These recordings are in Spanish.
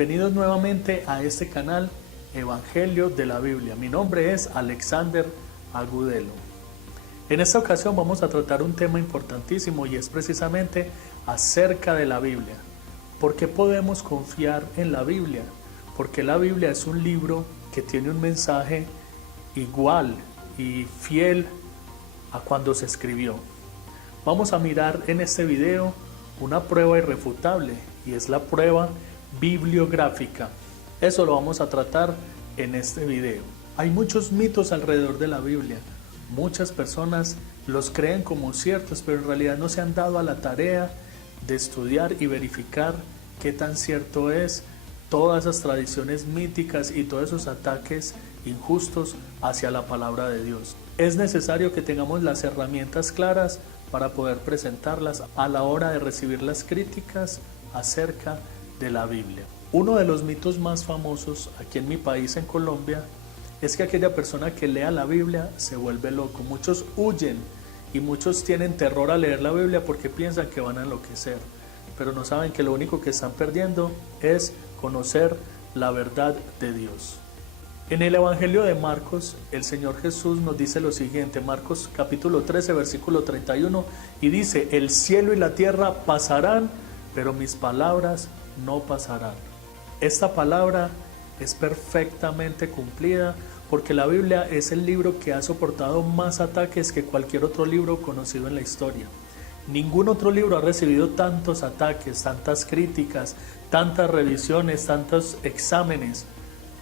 Bienvenidos nuevamente a este canal Evangelio de la Biblia. Mi nombre es Alexander Agudelo. En esta ocasión vamos a tratar un tema importantísimo y es precisamente acerca de la Biblia. ¿Por qué podemos confiar en la Biblia? Porque la Biblia es un libro que tiene un mensaje igual y fiel a cuando se escribió. Vamos a mirar en este video una prueba irrefutable y es la prueba bibliográfica. Eso lo vamos a tratar en este video. Hay muchos mitos alrededor de la Biblia. Muchas personas los creen como ciertos, pero en realidad no se han dado a la tarea de estudiar y verificar qué tan cierto es todas esas tradiciones míticas y todos esos ataques injustos hacia la palabra de Dios. Es necesario que tengamos las herramientas claras para poder presentarlas a la hora de recibir las críticas acerca de la Biblia. Uno de los mitos más famosos aquí en mi país, en Colombia, es que aquella persona que lea la Biblia se vuelve loco. Muchos huyen y muchos tienen terror a leer la Biblia porque piensan que van a enloquecer, pero no saben que lo único que están perdiendo es conocer la verdad de Dios. En el Evangelio de Marcos, el Señor Jesús nos dice lo siguiente, Marcos capítulo 13, versículo 31, y dice: el cielo y la tierra pasarán, pero mis palabras no pasarán. Esta palabra es perfectamente cumplida porque la Biblia es el libro que ha soportado más ataques que cualquier otro libro conocido en la historia. Ningún otro libro ha recibido tantos ataques, tantas críticas, tantas revisiones, tantos exámenes,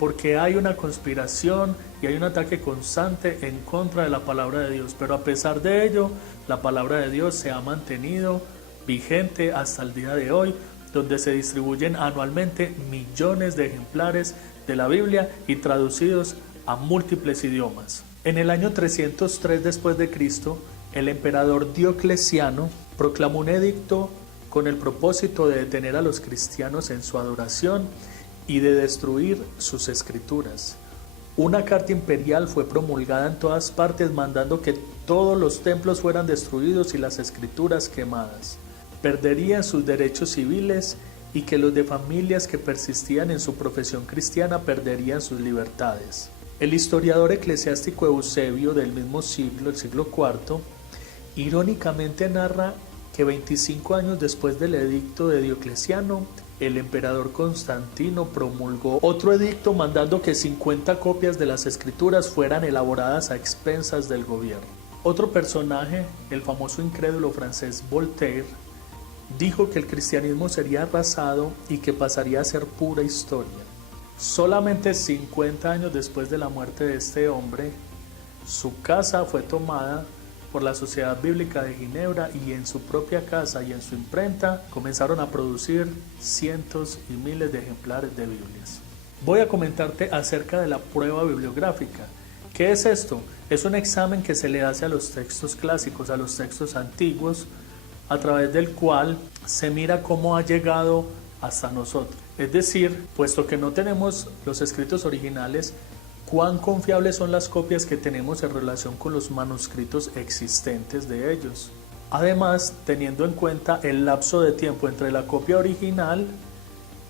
porque hay una conspiración y hay un ataque constante en contra de la palabra de Dios. Pero a pesar de ello, la palabra de Dios se ha mantenido vigente hasta el día de hoy, donde se distribuyen anualmente millones de ejemplares de la Biblia y traducidos a múltiples idiomas. En el año 303 después de Cristo, el emperador Diocleciano proclamó un edicto con el propósito de detener a los cristianos en su adoración y de destruir sus escrituras. Una carta imperial fue promulgada en todas partes mandando que todos los templos fueran destruidos y las escrituras quemadas. Perderían sus derechos civiles y que los de familias que persistían en su profesión cristiana perderían sus libertades. El historiador eclesiástico Eusebio del mismo siglo, el siglo IV, irónicamente narra que 25 años después del edicto de Diocleciano, el emperador Constantino promulgó otro edicto mandando que 50 copias de las escrituras fueran elaboradas a expensas del gobierno. Otro personaje, el famoso incrédulo francés Voltaire, dijo que el cristianismo sería arrasado y que pasaría a ser pura historia. Solamente 50 años después de la muerte de este hombre, su casa fue tomada por la Sociedad Bíblica de Ginebra y en su propia casa y en su imprenta comenzaron a producir cientos y miles de ejemplares de Biblias. Voy a comentarte acerca de la prueba bibliográfica. ¿Qué es esto? Es un examen que se le hace a los textos clásicos, a los textos antiguos, a través del cual se mira cómo ha llegado hasta nosotros. Es decir, puesto que no tenemos los escritos originales, cuán confiables son las copias que tenemos en relación con los manuscritos existentes de ellos. Además, teniendo en cuenta el lapso de tiempo entre la copia original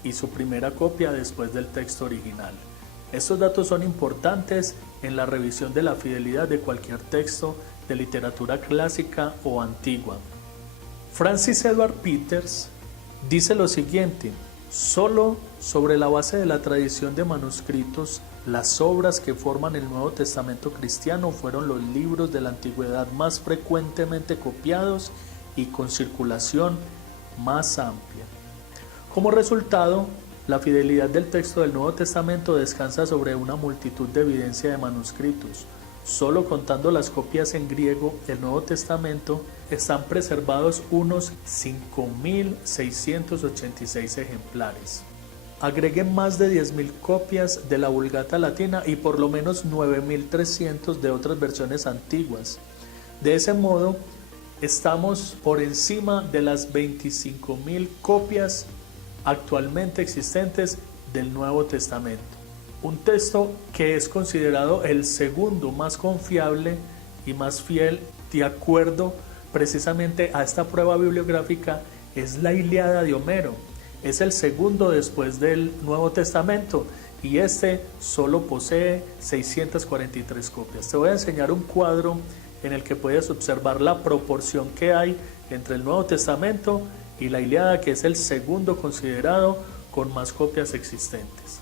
y su primera copia después del texto original. Estos datos son importantes en la revisión de la fidelidad de cualquier texto de literatura clásica o antigua. Francis Edward Peters dice lo siguiente: solo sobre la base de la tradición de manuscritos, las obras que forman el Nuevo Testamento cristiano fueron los libros de la antigüedad más frecuentemente copiados y con circulación más amplia. Como resultado, la fidelidad del texto del Nuevo Testamento descansa sobre una multitud de evidencia de manuscritos. Solo contando las copias en griego del Nuevo Testamento están preservados unos 5.686 ejemplares. Agreguen más de 10.000 copias de la Vulgata latina y por lo menos 9.300 de otras versiones antiguas. De ese modo, estamos por encima de las 25.000 copias actualmente existentes del Nuevo Testamento. Un texto que es considerado el segundo más confiable y más fiel de acuerdo precisamente a esta prueba bibliográfica es la Ilíada de Homero. es el segundo después del Nuevo Testamento y este solo posee 643 copias. Te voy a enseñar un cuadro en el que puedes observar la proporción que hay entre el Nuevo Testamento y la Ilíada, que es el segundo considerado con más copias existentes.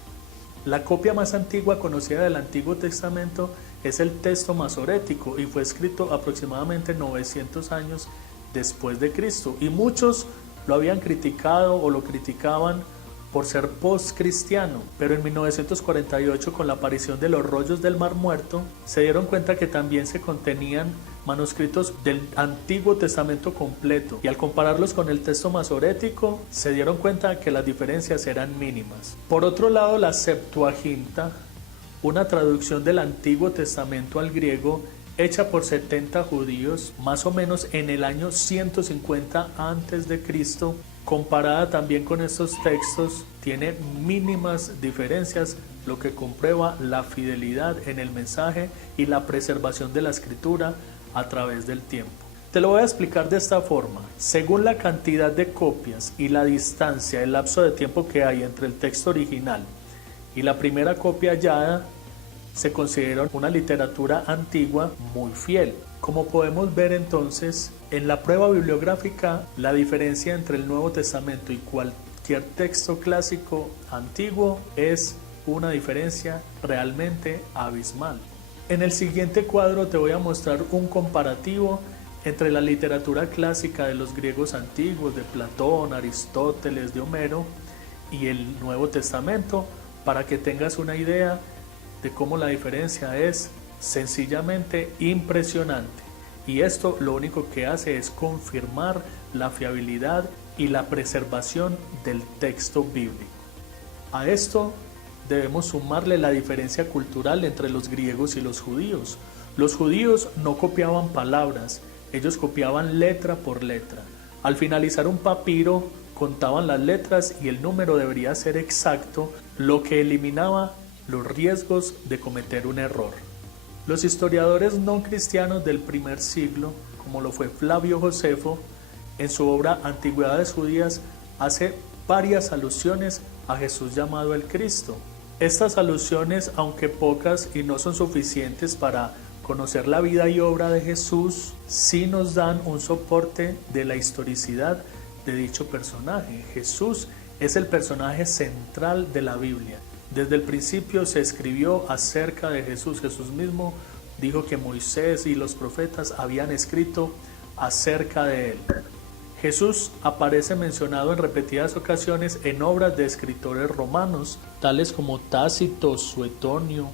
La copia más antigua conocida del Antiguo Testamento es el texto masorético y fue escrito aproximadamente 900 años después de Cristo, y muchos lo habían criticado o lo criticaban por ser post-cristiano, pero en 1948, con la aparición de los rollos del Mar Muerto, se dieron cuenta que también se contenían manuscritos del Antiguo Testamento completo, y al compararlos con el texto masorético se dieron cuenta que las diferencias eran mínimas. Por otro lado, la Septuaginta, una traducción del Antiguo Testamento al griego hecha por 70 judíos, más o menos en el año 150 a.C., comparada también con estos textos, tiene mínimas diferencias, lo que comprueba la fidelidad en el mensaje y la preservación de la escritura a través del tiempo. Te lo voy a explicar de esta forma. Según la cantidad de copias y la distancia, el lapso de tiempo que hay entre el texto original y la primera copia hallada, se considera una literatura antigua muy fiel. Como podemos ver entonces, en la prueba bibliográfica, la diferencia entre el Nuevo Testamento y cualquier texto clásico antiguo es una diferencia realmente abismal. En el siguiente cuadro te voy a mostrar un comparativo entre la literatura clásica de los griegos antiguos, de Platón, Aristóteles, de Homero, y el Nuevo Testamento, para que tengas una idea de cómo la diferencia es sencillamente impresionante. Y esto lo único que hace es confirmar la fiabilidad y la preservación del texto bíblico. A esto debemos sumarle la diferencia cultural entre los griegos y los judíos. Los judíos no copiaban palabras, ellos copiaban letra por letra. Al finalizar un papiro, contaban las letras y el número debería ser exacto, lo que eliminaba los riesgos de cometer un error. Los historiadores no cristianos del primer siglo, como lo fue Flavio Josefo, en su obra Antigüedades Judías, hace varias alusiones a Jesús llamado el Cristo. Estas alusiones, aunque pocas y no son suficientes para conocer la vida y obra de Jesús, sí nos dan un soporte de la historicidad de dicho personaje. Jesús es el personaje central de la Biblia. Desde el principio se escribió acerca de Jesús. Jesús mismo dijo que Moisés y los profetas habían escrito acerca de él. Jesús aparece mencionado en repetidas ocasiones en obras de escritores romanos, tales como Tácito, Suetonio,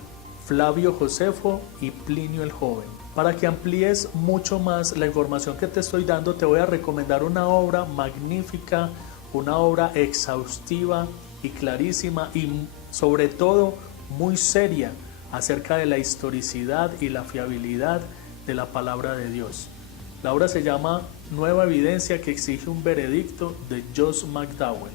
Flavio Josefo y Plinio el Joven. Para que amplíes mucho más la información que te estoy dando, te voy a recomendar una obra magnífica, una obra exhaustiva y clarísima, y sobre todo muy seria, acerca de la historicidad y la fiabilidad de la palabra de Dios. La obra se llama Nueva Evidencia que exige un veredicto, de Josh McDowell.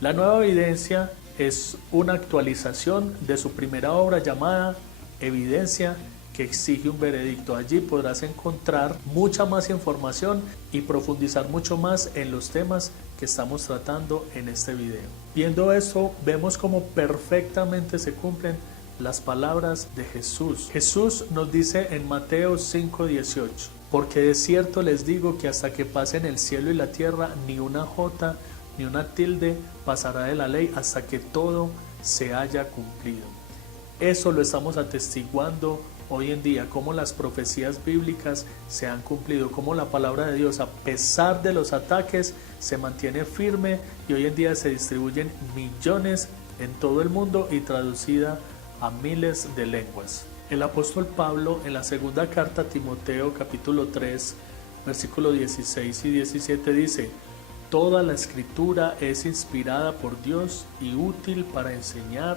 La Nueva Evidencia es una actualización de su primera obra llamada Evidencia que exige un veredicto. Allí podrás encontrar mucha más información y profundizar mucho más en los temas que estamos tratando en este video. Viendo eso, vemos cómo perfectamente se cumplen las palabras de Jesús. Jesús nos dice en Mateo 5:18: porque de cierto les digo que hasta que pasen el cielo y la tierra, ni una jota ni una tilde pasará de la ley hasta que todo se haya cumplido. Eso lo estamos atestiguando hoy en día, cómo las profecías bíblicas se han cumplido, cómo la palabra de Dios, a pesar de los ataques, se mantiene firme y hoy en día se distribuyen millones en todo el mundo y traducida a miles de lenguas. El apóstol Pablo, en la segunda carta a Timoteo, capítulo 3, versículos 16 y 17, dice: toda la escritura es inspirada por Dios y útil para enseñar,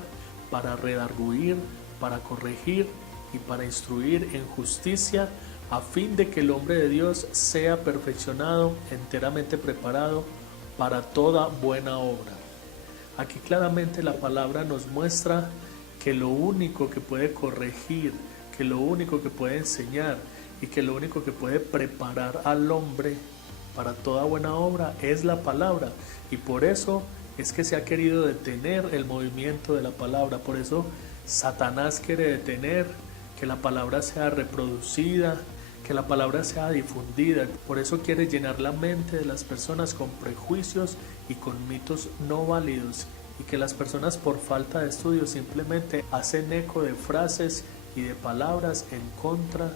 para redarguir, para corregir y para instruir en justicia, a fin de que el hombre de Dios sea perfeccionado, enteramente preparado para toda buena obra. Aquí claramente la palabra nos muestra que lo único que puede corregir, que lo único que puede enseñar y que lo único que puede preparar al hombre para toda buena obra es la palabra. Y por eso es que se ha querido detener el movimiento de la palabra. Por eso Satanás quiere detener que la palabra sea reproducida, que la palabra sea difundida. Por eso quiere llenar la mente de las personas con prejuicios y con mitos no válidos, y que las personas por falta de estudio simplemente hacen eco de frases y de palabras en contra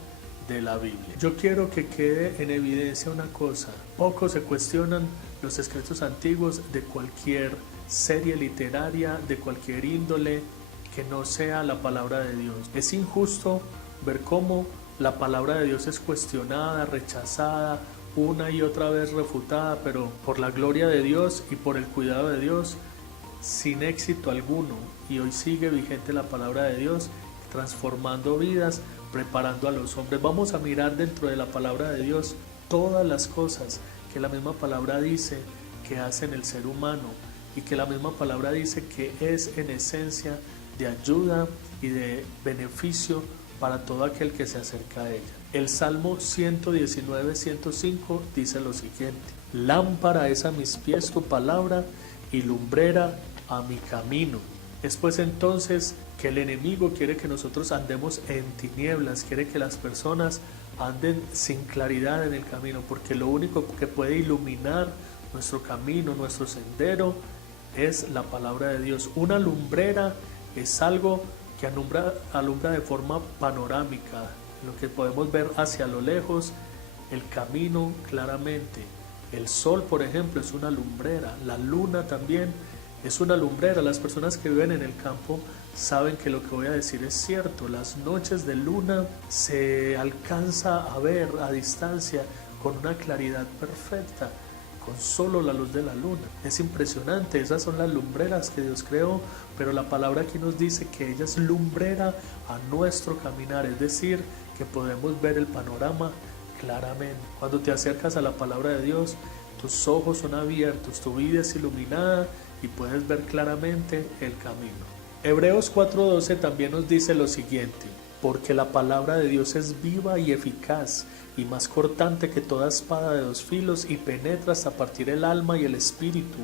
de la Biblia. Yo quiero que quede en evidencia una cosa: pocos se cuestionan los escritos antiguos de cualquier serie literaria, de cualquier índole que no sea la palabra de Dios. Es injusto ver cómo la palabra de Dios es cuestionada, rechazada, una y otra vez refutada, pero por la gloria de Dios y por el cuidado de Dios, sin éxito alguno. Y hoy sigue vigente la palabra de Dios, transformando vidas, preparando a los hombres. Vamos a mirar dentro de la palabra de Dios todas las cosas que la misma palabra dice que hacen el ser humano, y que la misma palabra dice que es en esencia de ayuda y de beneficio para todo aquel que se acerca a ella. El Salmo 119, 105 dice lo siguiente: lámpara es a mis pies tu palabra y lumbrera a mi camino. Es pues entonces que el enemigo quiere que nosotros andemos en tinieblas, quiere que las personas anden sin claridad en el camino, porque lo único que puede iluminar nuestro camino, nuestro sendero, es la palabra de Dios. Una lumbrera es algo que alumbra de forma panorámica, lo que podemos ver hacia lo lejos, el camino claramente. El sol, por ejemplo, es una lumbrera, la luna también es una lumbrera. Las personas que viven en el campo saben que lo que voy a decir es cierto. Las noches de luna se alcanza a ver a distancia con una claridad perfecta, con solo la luz de la luna. Es impresionante, esas son las lumbreras que Dios creó, pero la palabra aquí nos dice que ella es lumbrera a nuestro caminar, es decir, que podemos ver el panorama claramente. Cuando te acercas a la palabra de Dios, tus ojos son abiertos, tu vida es iluminada y puedes ver claramente el camino. Hebreos 4:12 también nos dice lo siguiente: porque la palabra de Dios es viva y eficaz y más cortante que toda espada de dos filos, y penetra hasta partir el alma y el espíritu,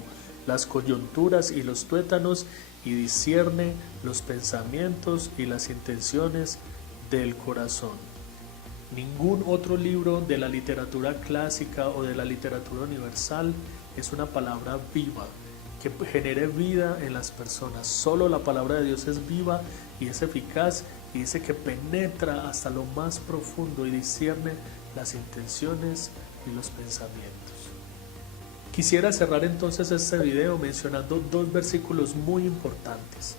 las coyunturas y los tuétanos, y discierne los pensamientos y las intenciones del corazón. Ningún otro libro de la literatura clásica o de la literatura universal es una palabra viva, que genere vida en las personas. Solo la palabra de Dios es viva y es eficaz, y dice que penetra hasta lo más profundo y discierne las intenciones y los pensamientos. Quisiera cerrar entonces este video mencionando dos versículos muy importantes.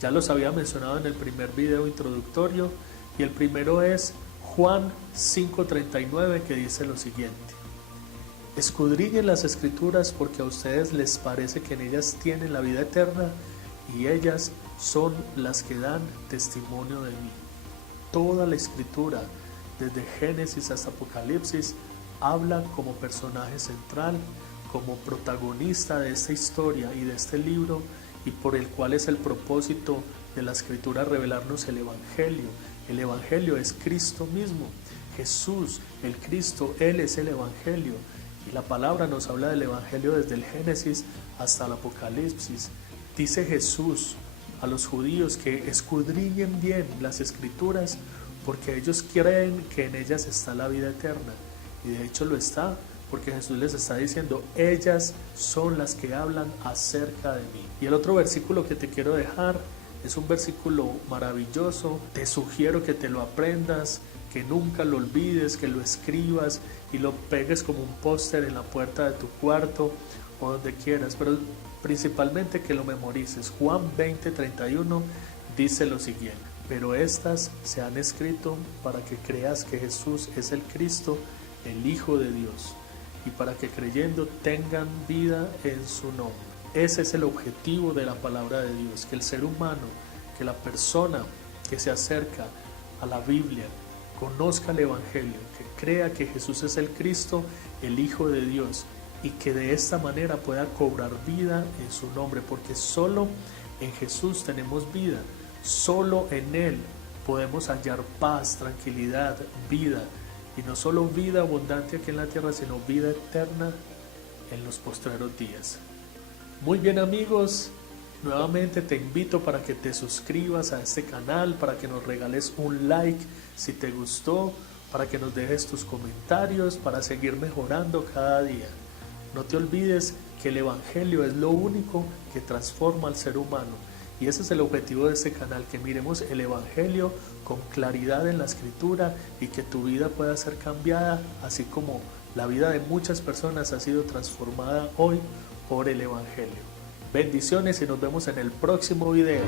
Ya los había mencionado en el primer video introductorio, y el primero es Juan 5:39, que dice lo siguiente: escudriñen las escrituras porque a ustedes les parece que en ellas tienen la vida eterna, y ellas son las que dan testimonio de mí. Toda la escritura, desde Génesis hasta Apocalipsis, habla como personaje central, como protagonista de esta historia y de este libro, y por el cual es el propósito de la escritura revelarnos el Evangelio. El Evangelio es Cristo mismo, Jesús, el Cristo, Él es el Evangelio. Y la palabra nos habla del Evangelio desde el Génesis hasta el Apocalipsis. Dice Jesús a los judíos que escudriñen bien las escrituras, porque ellos creen que en ellas está la vida eterna. Y de hecho lo está, porque Jesús les está diciendo: ellas son las que hablan acerca de mí. Y el otro versículo que te quiero dejar es un versículo maravilloso. Te sugiero que te lo aprendas, que nunca lo olvides, que lo escribas y lo pegues como un póster en la puerta de tu cuarto o donde quieras, pero principalmente que lo memorices. Juan 20:31 dice lo siguiente: pero estas se han escrito para que creas que Jesús es el Cristo, el Hijo de Dios, y para que creyendo tengan vida en su nombre. Ese es el objetivo de la palabra de Dios, que el ser humano, que la persona que se acerca a la Biblia conozca el Evangelio, que crea que Jesús es el Cristo, el Hijo de Dios, y que de esta manera pueda cobrar vida en su nombre, porque solo en Jesús tenemos vida, solo en Él podemos hallar paz, tranquilidad, vida, y no solo vida abundante aquí en la tierra, sino vida eterna en los postreros días. Muy bien amigos, nuevamente te invito para que te suscribas a este canal, para que nos regales un like si te gustó, para que nos dejes tus comentarios, para seguir mejorando cada día. No te olvides que el Evangelio es lo único que transforma al ser humano. Y ese es el objetivo de este canal, que miremos el Evangelio con claridad en la Escritura y que tu vida pueda ser cambiada, así como la vida de muchas personas ha sido transformada hoy por el Evangelio. Bendiciones y nos vemos en el próximo video.